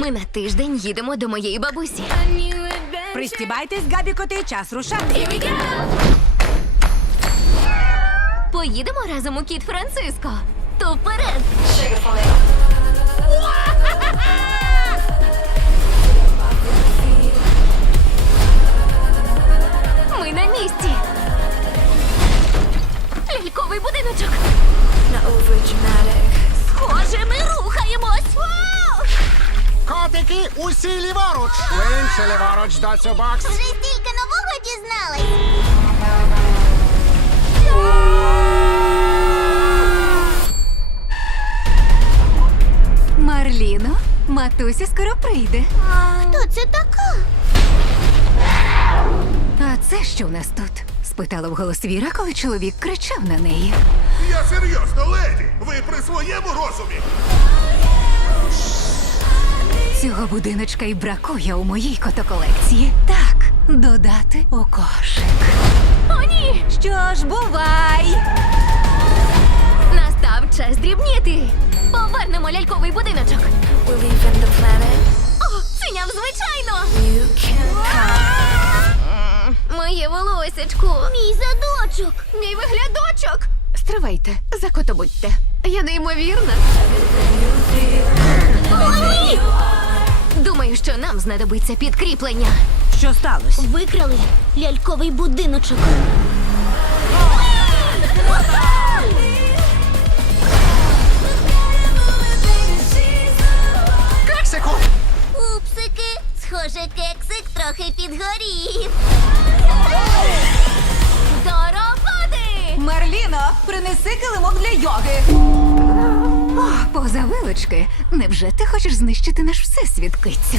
Ми на тиждень їдемо до моєї бабусі. Пристібайтесь, габікоти, час рушати. Поїдемо разом у кіт Франциско. То вперед! Ми на місці. Ляльковий будиночок. Схоже, ми рухаємось. Усі ліворуч! Ви ліворуч, доцю бокс. Вже стільки нового дізнались. Марліно, матуся скоро прийде. Хто це така? А це що в нас тут? спитала вголос Віра, коли чоловік кричав на неї. Я серйозно, леді! Ви при своєму розумі? Цього будиночка і бракує у моїй котоколекції. Так, додати у кошик. О, ні! Що ж, бувай! Настав час дрібніти. Повернемо ляльковий будиночок. О, синяв звичайно. Моє волосечко. Мій задочок. Мій виглядочок. Стривайте, закотобудьте. Я неймовірна. Нам знадобиться підкріплення. Що сталося? Викрали ляльковий будиночок. Кексику! Упсики, схоже, кексик трохи підгорів. До роботи! Марліно, принеси килимок для йоги. О. Невже ти хочеш знищити наш всесвіт, кицю?